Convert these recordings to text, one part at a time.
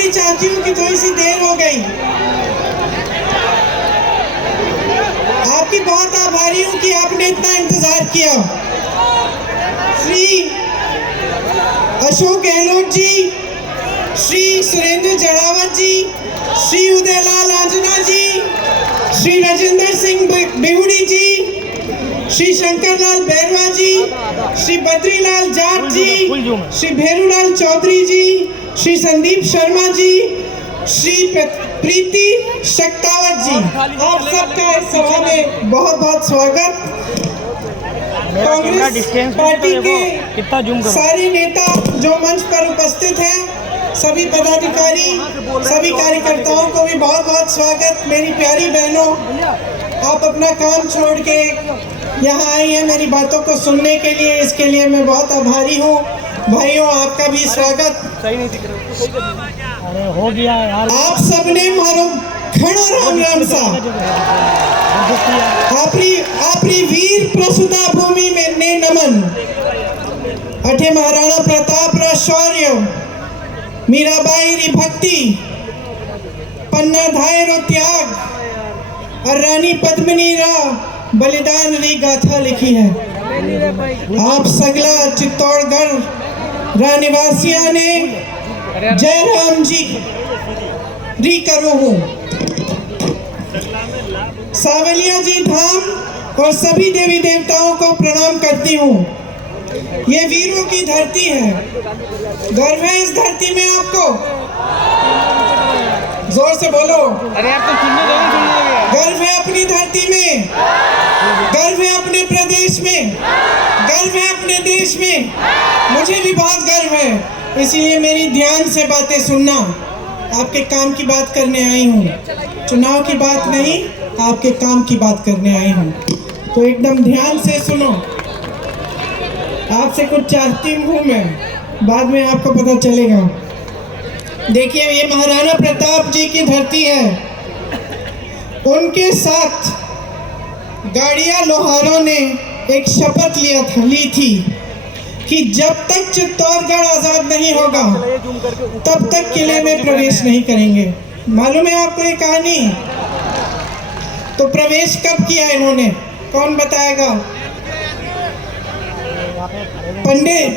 माफी चाहती हूँ कि थोड़ी सी देर हो गई। आपकी बहुत आभारी हूँ कि आपने इतना इंतजार किया। श्री अशोक गहलोत जी, श्री सुरेंद्र जड़ावत जी, श्री उदयलाल आंजना जी, श्री राजेंद्र सिंह बेहुड़ी जी, श्री शंकरलाल बैरवा जी, श्री बद्रीलाल जाट जी, श्री भेरूलाल चौधरी जी, श्री संदीप शर्मा जी, श्री प्रीति शक्तावत जी, आप सबका इस सभा में बहुत बहुत स्वागत। कांग्रेस पार्टी के सारे नेता जो मंच पर उपस्थित हैं, सभी पदाधिकारी, सभी कार्यकर्ताओं को भी बहुत बहुत स्वागत। मेरी प्यारी बहनों, आप अपना काम छोड़ के यहाँ आई हैं मेरी बातों को सुनने के लिए, इसके लिए मैं बहुत आभारी हूँ। भाइयों, आपका भी स्वागत। अरे हो गया यार, आप सबने मारो खड़ा राम राम सा आपरी वीर प्रसुता भूमि में ने नमन। अठे महाराणा प्रताप रा शौर्य, मीराबाई री भक्ति, पन्ना धाय रो त्याग और रानी पद्मिनी रा बलिदान री गाथा लिखी है। आप सगला चित्तौड़गढ़ रा निवासिया ने जय राम जी री करो हूँ। सावलिया जी धाम और सभी देवी देवताओं को प्रणाम करती हूँ। ये वीरों की धरती है। गर्व है इस धरती में आपको? जोर से बोलो। अरे आप तो सुनने दो। गर्व है अपनी धरती में, गर्व है अपने प्रदेश में, गर्व है अपने देश में। मुझे भी बहुत गर्व है, इसीलिए मेरी ध्यान से बातें सुनना। आपके काम की बात करने आई हूँ, चुनाव की बात नहीं, आपके काम की बात करने आई हूँ। तो एकदम ध्यान से सुनो। आपसे कुछ चाहती हूँ मैं, बाद में आपको पता चलेगा। देखिए, ये महाराणा प्रताप जी की धरती है। उनके साथ गाड़िया लोहारों ने एक शपथ ली थी कि जब तक चित्तौड़गढ़ आजाद नहीं होगा तब तक किले में प्रवेश नहीं करेंगे। मालूम है आपको ये कहानी? तो प्रवेश कब किया इन्होंने, कौन बताएगा?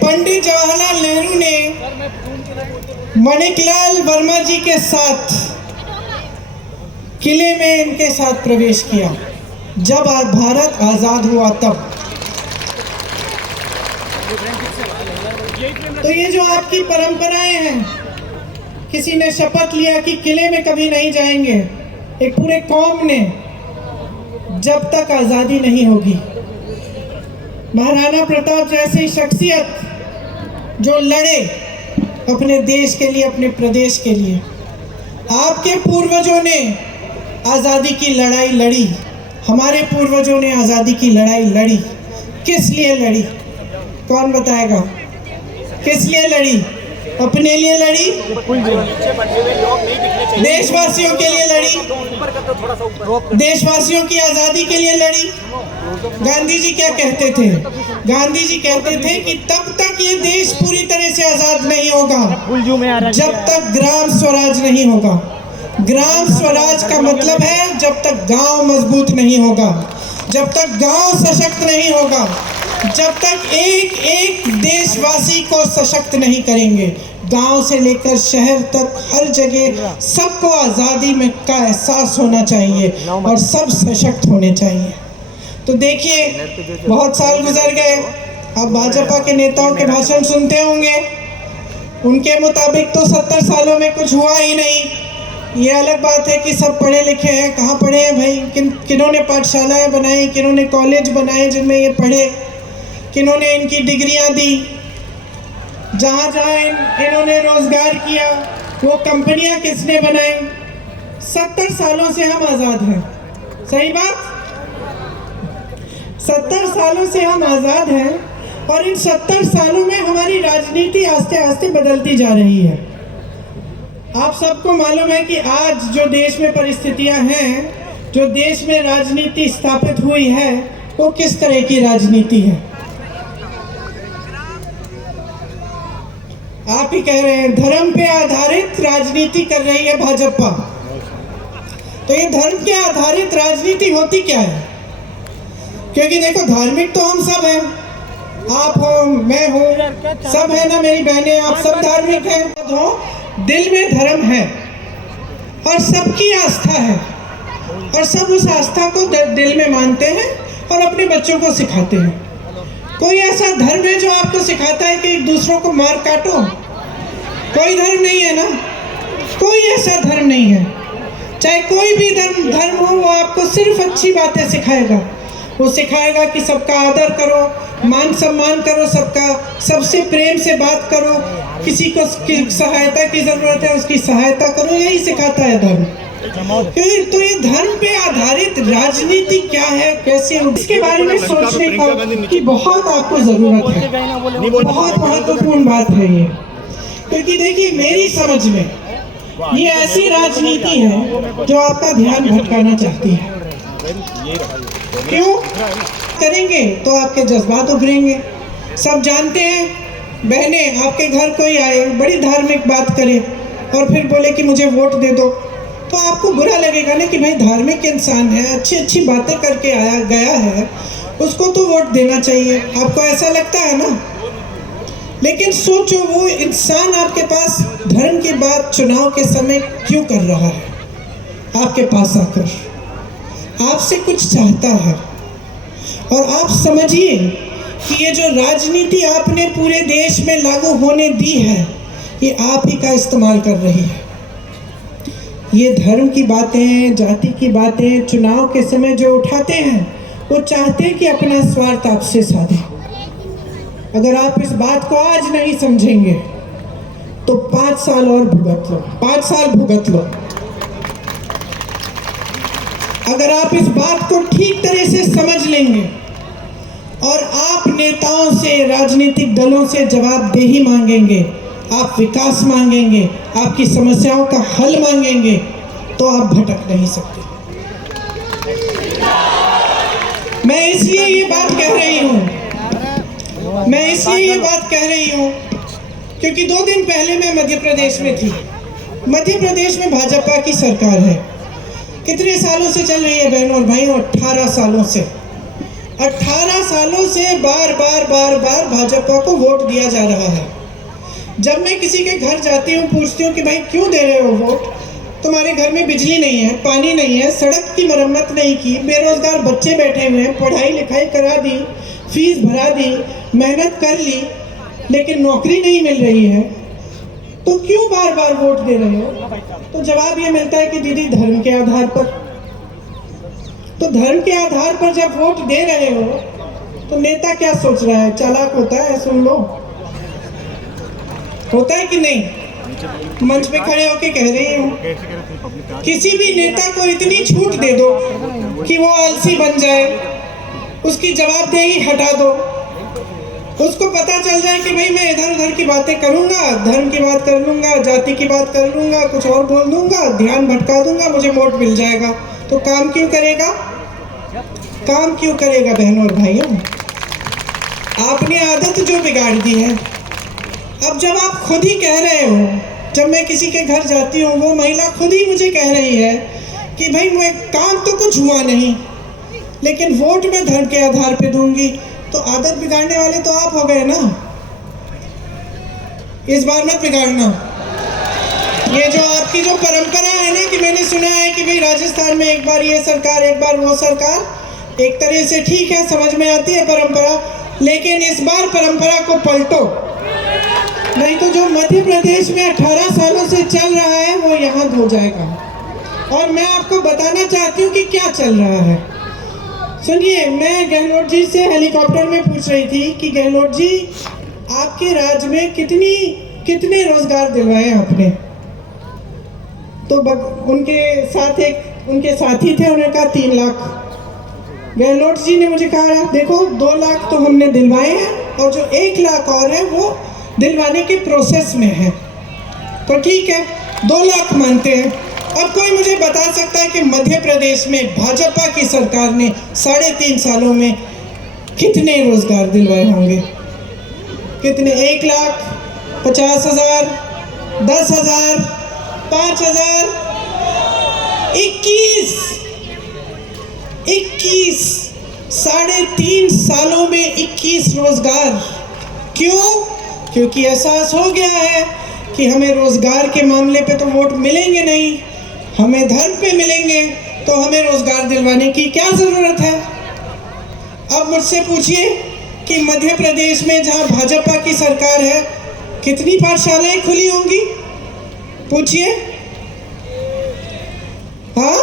पंडित जवाहरलाल नेहरू ने माणिकलाल वर्मा जी के साथ किले में इनके साथ प्रवेश किया जब भारत आजाद हुआ तब। तो ये जो आपकी परंपराएं हैं, किसी ने शपथ लिया कि किले में कभी नहीं जाएंगे, एक पूरे कौम ने, जब तक आजादी नहीं होगी। महाराणा प्रताप जैसी शख्सियत जो लड़े अपने देश के लिए, अपने प्रदेश के लिए। आपके पूर्वजों ने आज़ादी की लड़ाई लड़ी, हमारे पूर्वजों ने आज़ादी की लड़ाई लड़ी। किस लिए लड़ी, कौन बताएगा? किस लिए लड़ी? अपने लिए लड़ी, देशवासियों के लिए लड़ी, देशवासियों की आज़ादी के लिए लड़ी। गांधी जी क्या कहते थे? गांधी जी कहते थे कि तब तक ये देश पूरी तरह से आजाद नहीं होगा जब तक ग्राम स्वराज नहीं होगा। ग्राम स्वराज का मतलब है जब तक गांव मजबूत नहीं होगा, जब तक गांव सशक्त नहीं होगा, जब तक एक एक देशवासी को सशक्त नहीं करेंगे, गांव से लेकर शहर तक हर जगह सबको आज़ादी में का एहसास होना चाहिए और सब सशक्त होने चाहिए। तो देखिए, बहुत साल गुजर गए, अब भाजपा के नेताओं के भाषण सुनते होंगे, उनके मुताबिक तो 70 सालों में कुछ हुआ ही नहीं। ये अलग बात है कि सब पढ़े लिखे हैं, कहाँ पढ़े हैं भाई? किन्होंने पाठशालाएं बनाई, किन्होंने कॉलेज बनाए जिनमें ये पढ़े, किन्होंने इनकी डिग्रियां दी, जहाँ जहाँ इन्होंने रोजगार किया, वो कंपनियां किसने बनाई? 70 सालों से हम आज़ाद हैं, सही बात? 70 सालों से हम आज़ाद हैं और इन 70 सालों में हमारी राजनीति आस्ते आस्ते बदलती जा रही है। आप सबको मालूम है कि आज जो देश में परिस्थितियां हैं, जो देश में राजनीति स्थापित हुई है, वो किस तरह की राजनीति है? आप ही कह रहे हैं धर्म पे आधारित राजनीति कर रही है भाजपा। तो ये धर्म के आधारित राजनीति होती क्या है? क्योंकि देखो धार्मिक तो हम सब हैं, आप हो, मैं हूँ, सब है ना, मेरी बहनें, आप सब धार्मिक हैं। तो दिल में धर्म है और सबकी आस्था है और सब उस आस्था को दिल में मानते हैं और अपने बच्चों को सिखाते हैं। कोई ऐसा धर्म है जो आपको सिखाता है कि एक दूसरों को मार काटो? कोई धर्म नहीं है ना, कोई ऐसा धर्म नहीं है। चाहे कोई भी धर्म हो, वो आपको सिर्फ अच्छी बातें सिखाएगा। वो सिखाएगा कि सबका आदर करो, मान सम्मान करो, सबसे प्रेम से बात करो, किसी को सहायता की जरूरत है उसकी सहायता करो, यही सिखाता है धर्म। तो ये धर्म पे आधारित राजनीति क्या है, कैसे, इसके बारे में सोचने की बहुत आपको जरूरत है। बहुत महत्वपूर्ण बात है ये, क्योंकि देखिए मेरी समझ में ये ऐसी राजनीति है जो आपका ध्यान भटकाना चाहती है। क्यों करेंगे तो आपके जज्बात उभरेंगे। सब जानते हैं, बहनें आपके घर कोई आए बड़ी धार्मिक बात करे और फिर बोले कि मुझे वोट दे दो, तो आपको बुरा लगेगा ना कि भाई धार्मिक इंसान है, अच्छी अच्छी बातें करके आया गया है, उसको तो वोट देना चाहिए। आपको ऐसा लगता है ना? लेकिन सोचो वो इंसान आपके पास धर्म की बात चुनाव के समय क्यों कर रहा है? आपके पास आकर आपसे कुछ चाहता है। और आप समझिए कि ये जो राजनीति आपने पूरे देश में लागू होने दी है, ये आप ही का इस्तेमाल कर रही है। ये धर्म की बातें, जाति की बातें चुनाव के समय जो उठाते हैं, वो चाहते हैं कि अपना स्वार्थ आपसे साधे। अगर आप इस बात को आज नहीं समझेंगे तो 5 साल और भुगत लो, 5 साल भुगत लो। अगर आप इस बात को ठीक तरह से समझ लेंगे और आप नेताओं से, राजनीतिक दलों से जवाबदेही मांगेंगे, आप विकास मांगेंगे, आपकी समस्याओं का हल मांगेंगे, तो आप भटक नहीं सकते। मैं इसलिए ये बात कह रही हूँ, क्योंकि 2 दिन पहले मैं मध्य प्रदेश में थी। मध्य प्रदेश में भाजपा की सरकार है। कितने सालों से चल रही है बहनों और भाइयों? 18 सालों से। 18 सालों से बार बार भाजपा को वोट दिया जा रहा है। जब मैं किसी के घर जाती हूँ, पूछती हूँ कि भाई क्यों दे रहे हो वोट? तुम्हारे घर में बिजली नहीं है, पानी नहीं है, सड़क की मरम्मत नहीं की, बेरोजगार बच्चे बैठे हुए हैं, पढ़ाई लिखाई करा दी, फीस भरा दी, मेहनत कर ली, लेकिन नौकरी नहीं मिल रही है, तो क्यों बार बार वोट दे रहे हो? तो जवाब ये मिलता है कि दीदी धर्म के आधार पर। तो धर्म के आधार पर जब वोट दे रहे हो तो नेता क्या सोच रहा है? चालाक होता है, सुन लो, होता है कि नहीं? मंच पे खड़े होके कह रही हूँ, किसी भी नेता को इतनी छूट दे दो कि वो आलसी बन जाए, उसकी जवाबदेही हटा दो, उसको पता चल जाए कि भाई मैं इधर उधर की बातें करूंगा, धर्म की बात कर लूंगा, जाति की बात कर लूंगा, कुछ और बोल दूंगा, ध्यान भटका दूंगा, मुझे वोट मिल जाएगा, तो काम क्यों करेगा? काम क्यों करेगा बहनों और भाइयों? आपने आदत जो बिगाड़ दी है। अब जब आप खुद ही कह रहे हो, जब मैं किसी के घर जाती हूँ, वो महिला खुद ही मुझे कह रही है कि भाई मैं काम तो कुछ हुआ नहीं, लेकिन वोट मैं धर्म के आधार पे दूंगी, तो आदत बिगाड़ने वाले तो आप हो गए ना। इस बार मत बिगाड़ना। ये जो आपकी जो परंपरा है ना, कि मैंने सुना है कि भाई राजस्थान में एक बार ये सरकार, एक बार वो सरकार, एक तरह से ठीक है, समझ में आती है परंपरा, लेकिन इस बार परंपरा को पलटो, नहीं तो जो मध्य प्रदेश में 18 सालों से चल रहा है वो यहाँ हो जाएगा। और मैं आपको बताना चाहती हूँ कि क्या चल रहा है। सुनिए, मैं गहलोत जी से हेलीकॉप्टर में पूछ रही थी कि गहलोत जी, आपके राज्य में कितने रोजगार दिलवाए आपने? तो उनके साथी थे, उन्होंने कहा 3 लाख। गहलोत जी ने मुझे कहा देखो 2 लाख तो हमने दिलवाए हैं और जो 1 लाख और है वो दिलवाने के प्रोसेस में है। तो ठीक है, 2 लाख मानते हैं। अब कोई मुझे बता सकता है कि मध्य प्रदेश में भाजपा की सरकार ने 3.5 सालों में कितने रोजगार दिलवाए होंगे? कितने? 1 लाख, 50,000, 10,000, 5,000, 21 3.5 सालों में 21 रोजगार। क्यों? क्योंकि एहसास हो गया है कि हमें रोजगार के मामले पे तो वोट मिलेंगे नहीं, हमें धर्म पे मिलेंगे, तो हमें रोजगार दिलवाने की क्या जरूरत है। अब मुझसे पूछिए कि मध्य प्रदेश में जहां भाजपा की सरकार है कितनी पाठशालाएं खुली होंगी? पूछिए। हाँ,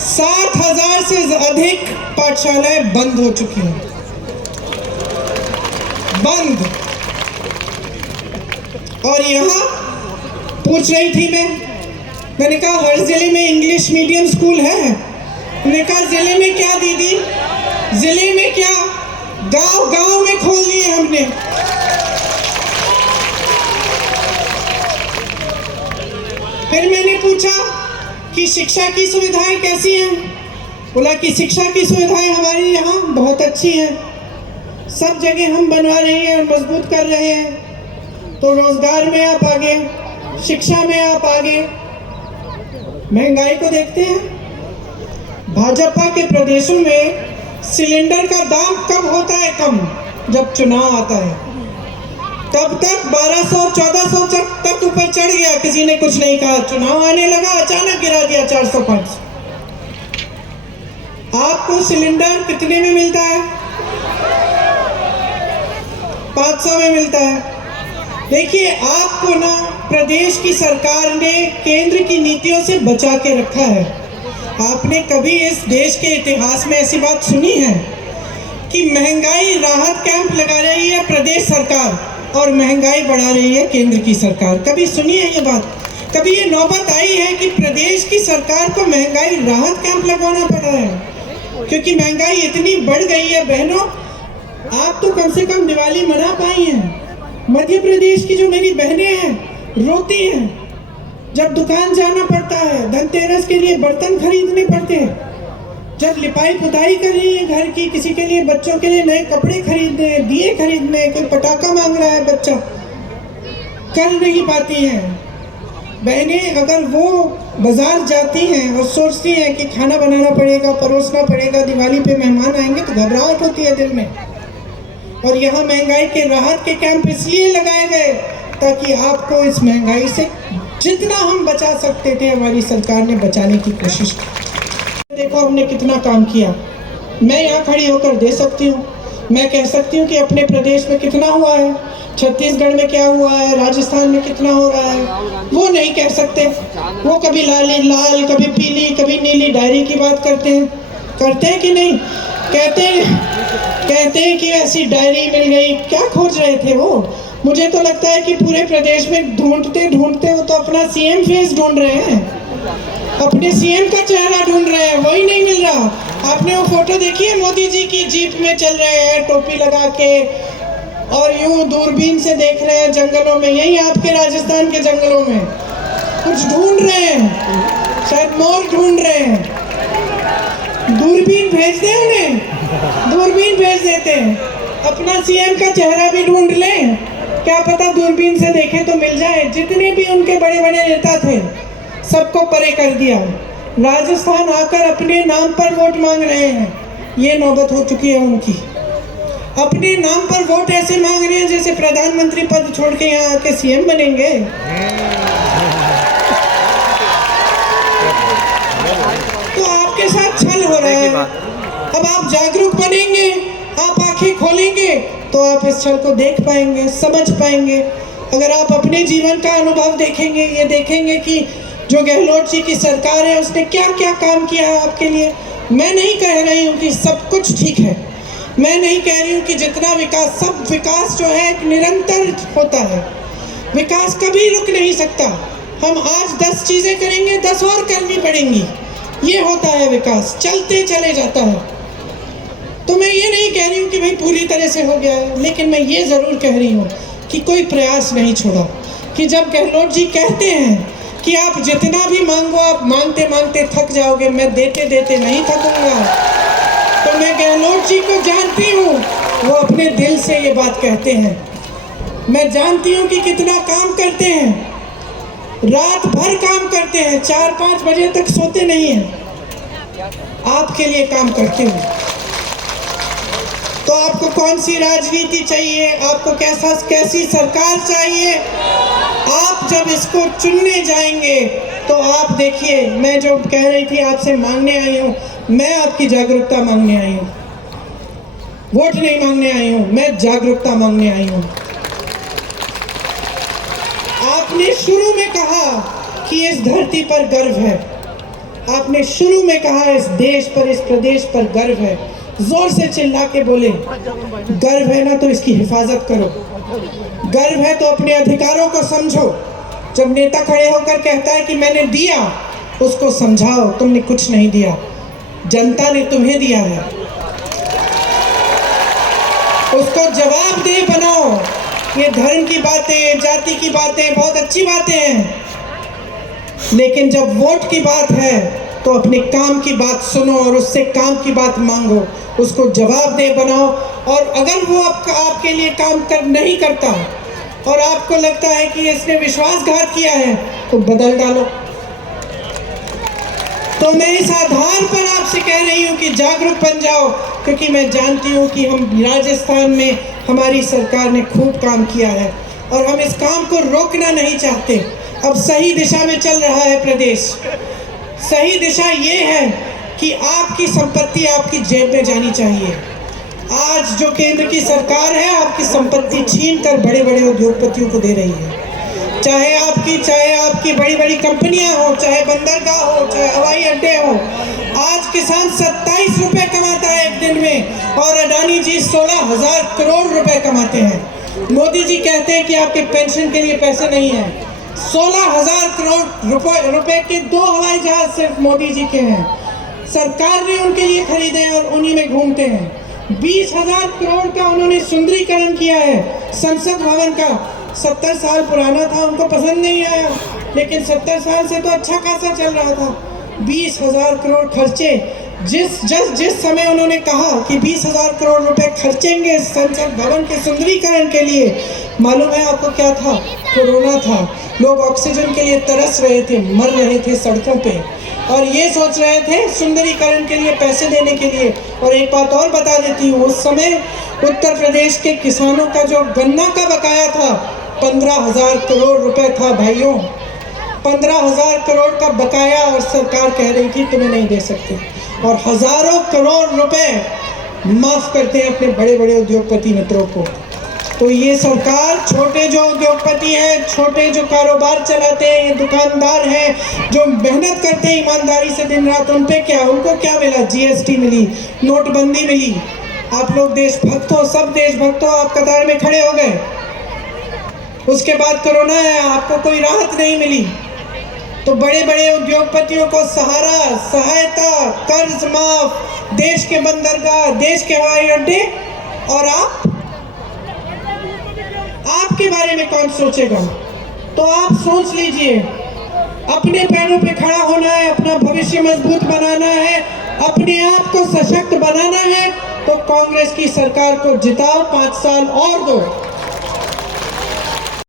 60,000 से अधिक पाठशालाएं बंद हो चुकी हैं, बंद। और यहाँ पूछ रही थी मैंने कहा हर जिले में इंग्लिश मीडियम स्कूल है? मैंने कहा जिले में क्या दीदी, जिले में क्या, गांव में खोल लिए हमने। फिर मैंने पूछा कि शिक्षा की सुविधाएं कैसी हैं? बोला कि शिक्षा की सुविधाएं हमारी यहाँ बहुत अच्छी हैं, सब जगह हम बनवा रहे हैं और मजबूत कर रहे हैं। तो रोजगार में आप आगे, शिक्षा में आप आगे। महंगाई को देखते हैं, भाजपा के प्रदेशों में सिलेंडर का दाम कब होता है कम? जब चुनाव आता है, तब तक 1200-1400 तक ऊपर चढ़ गया, किसी ने कुछ नहीं कहा। चुनाव आने लगा, अचानक गिरा दिया 400-500। आपको सिलेंडर कितने में मिलता है? 500 में मिलता है। देखिए, आपको ना प्रदेश की सरकार ने केंद्र की नीतियों से बचा के रखा है। आपने कभी इस देश के इतिहास में ऐसी बात सुनी है कि महंगाई राहत कैंप लगा रही है प्रदेश सरकार और महंगाई बढ़ा रही है केंद्र की सरकार? कभी सुनी है ये बात? कभी ये नौबत आई है कि प्रदेश की सरकार को महंगाई राहत कैंप लगाना पड़ रहा है? क्योंकि महंगाई इतनी बढ़ गई है। बहनों, आप तो कम से कम दिवाली मना पाई हैं। मध्य प्रदेश की जो मेरी बहनें हैं रोती हैं जब दुकान जाना पड़ता है, धनतेरस के लिए बर्तन खरीदने पड़ते हैं, जब लिपाई पुताई कर रही है घर की, किसी के लिए, बच्चों के लिए नए कपड़े खरीदने, दिए खरीदने, कोई पटाखा मांग रहा है बच्चा, कर नहीं पाती हैं। बहनें अगर वो बाजार जाती हैं और सोचती हैं कि खाना बनाना पड़ेगा, परोसना पड़ेगा, दिवाली पे मेहमान आएंगे, तो घबराहट होती है दिल में। और यहाँ महंगाई के राहत के कैंप इसलिए लगाए गए ताकि आपको इस महंगाई से जितना हम बचा सकते थे हमारी सरकार ने बचाने की कोशिश की। देखो हमने कितना काम किया। मैं यहाँ खड़ी होकर दे सकती हूँ, मैं कह सकती हूँ कि अपने प्रदेश में कितना हुआ है, छत्तीसगढ़ में क्या हुआ है, राजस्थान में कितना हो रहा है, वो नहीं कह सकते। वो कभी लाल, कभी पीली, कभी नीली डायरी की बात करते हैं कि नहीं? कहते हैं कि ऐसी डायरी मिल गई। क्या खोज रहे थे वो? मुझे तो लगता है कि पूरे प्रदेश में ढूंढते वो तो अपना सीएम फेस ढूंढ रहे हैं, अपने सीएम का चेहरा ढूंढ रहे हैं, वही नहीं मिल रहा। आपने वो फोटो देखी है मोदी जी की? जीप में चल रहे हैं टोपी लगा के और यूं दूरबीन से देख रहे हैं जंगलों में, यही आपके राजस्थान के जंगलों में कुछ ढूंढ रहे हैं, शायद मोर ढूंढ रहे हैं। दूरबीन भेज दें उन्हें, दूरबीन भेज देते हैं, अपना सीएम का चेहरा भी ढूंढ लें, क्या पता दूरबीन से देखें तो मिल जाए। जितने भी उनके बड़े बड़े नेता थे सबको परे कर दिया, राजस्थान आकर अपने नाम पर वोट मांग रहे हैं। ये नौबत हो चुकी है उनकी, अपने नाम पर वोट ऐसे मांग रहे हैं जैसे प्रधानमंत्री पद छोड़ के यहाँ आके सीएम बनेंगे। तो आपके साथ छल हो रहा है। अब आप जागरूक बनेंगे, आप आंखें खोलेंगे तो आप इस छल को देख पाएंगे, समझ पाएंगे। अगर आप अपने जीवन का अनुभव देखेंगे, ये देखेंगे कि जो गहलोत जी की सरकार है उसने क्या क्या काम किया है आपके लिए। मैं नहीं कह रही हूँ कि सब कुछ ठीक है, मैं नहीं कह रही हूँ कि जितना विकास, सब विकास जो है एक निरंतर होता है, विकास कभी रुक नहीं सकता। हम आज 10 चीजें करेंगे, 10 और करनी पड़ेंगी, ये होता है विकास, चलते चले जाता है। तो मैं ये नहीं कह रही हूँ कि भाई पूरी तरह से हो गया है, लेकिन मैं ये जरूर कह रही हूँ कि कोई प्रयास नहीं छोड़ा। कि जब गहलोत जी कहते हैं कि आप जितना भी मांगो, आप मांगते मांगते थक जाओगे, मैं देते देते नहीं थकूंगा, तो मैं गहलोत जी को जानती हूँ, वो अपने दिल से ये बात कहते हैं। मैं जानती हूँ कि कितना काम करते हैं, रात भर काम करते हैं, 4-5 बजे तक सोते नहीं हैं, आपके लिए काम करते हैं। तो आपको कौन सी राजनीति चाहिए, आपको कैसी सरकार चाहिए? आप जब इसको चुनने जाएंगे तो आप देखिए, मैं जो कह रही थी आपसे मांगने आई हूँ, मैं आपकी जागरूकता मांगने आई हूँ, वोट नहीं मांगने आई हूँ, मैं जागरूकता मांगने आई हूँ। आपने शुरू में कहा कि इस धरती पर गर्व है, आपने शुरू में कहा इस देश पर, इस प्रदेश पर गर्व है, जोर से चिल्ला के बोले गर्व है ना तो इसकी हिफाजत करो, गर्व है तो अपने अधिकारों को समझो। जब नेता खड़े होकर कहता है कि मैंने दिया, उसको समझाओ तुमने कुछ नहीं दिया, जनता ने तुम्हें दिया है, उसको जवाबदेह बनाओ। ये धर्म की बातें, जाति की बातें बहुत अच्छी बातें हैं, लेकिन जब वोट की बात है तो अपने काम की बात सुनो और उससे काम की बात मांगो, उसको जवाबदेह बनाओ। और अगर वो आपके लिए काम नहीं करता और आपको लगता है कि इसने विश्वासघात किया है तो बदल डालो। तो मैं इस आधार पर आपसे कह रही हूँ कि जागरूक बन जाओ, क्योंकि मैं जानती हूँ कि हम राजस्थान में हमारी सरकार ने खूब काम किया है और हम इस काम को रोकना नहीं चाहते। अब सही दिशा में चल रहा है प्रदेश। सही दिशा ये है कि आपकी संपत्ति आपकी जेब में जानी चाहिए। आज जो केंद्र की सरकार है आपकी संपत्ति छीन कर बड़े बड़े उद्योगपतियों को दे रही है, चाहे आपकी बड़ी बड़ी कंपनियां हो, चाहे बंदरगाह हो, चाहे हवाई अड्डे हो। आज किसान 27 रुपए कमाता है एक दिन में और अडानी जी 16,000 करोड़ रुपए कमाते हैं। मोदी जी कहते हैं कि आपके पेंशन के लिए पैसे नहीं है। 16,000 करोड़ रुपए के 2 हवाई जहाज सिर्फ मोदी जी के हैं, सरकार ने उनके लिए खरीदे और उन्हीं में घूमते हैं। 20,000 करोड़ का उन्होंने सुंदरीकरण किया है संसद भवन का, 70 साल पुराना था, उनको पसंद नहीं आया, लेकिन 70 साल से तो अच्छा खासा चल रहा था। 20,000 करोड़ खर्चे, जिस समय उन्होंने कहा कि 20,000 करोड़ रुपए खर्चेंगे संसद भवन के सुंदरीकरण के लिए, मालूम है आपको क्या था? कोरोना था, लोग ऑक्सीजन के लिए तरस रहे थे, मर रहे थे सड़कों पे, और ये सोच रहे थे सुंदरीकरण के लिए पैसे देने के लिए। और एक बात और बता देती हूँ, उस समय उत्तर प्रदेश के किसानों का जो गन्ना का बकाया था 15,000 करोड़ रुपए था भाइयों, 15,000 करोड़ का बकाया, और सरकार कह रही थी तुम्हें नहीं दे सकते, और हजारों करोड़ रुपए माफ करते हैं अपने बड़े बड़े उद्योगपति मित्रों को। तो ये सरकार छोटे जो उद्योगपति हैं, छोटे जो कारोबार चलाते हैं, ये दुकानदार हैं जो मेहनत करते हैं ईमानदारी से दिन रात, उन पे क्या, उनको क्या मिला? जीएसटी मिली, नोटबंदी मिली। आप लोग देशभक्त हो, सब देशभक्त हो, आप कतार में खड़े हो गए। उसके बाद कोरोना है, आपको कोई राहत नहीं मिली। तो बड़े बड़े उद्योगपतियों को सहारा, सहायता, कर्ज माफ, देश के बंदरगाह, देश के हवाई अड्डे, और आपके बारे में कौन सोचेगा? तो आप सोच लीजिए, अपने पैरों पे खड़ा होना है, अपना भविष्य मजबूत बनाना है, अपने आप को सशक्त बनाना है, तो कांग्रेस की सरकार को जिताओ, 5 साल और दो।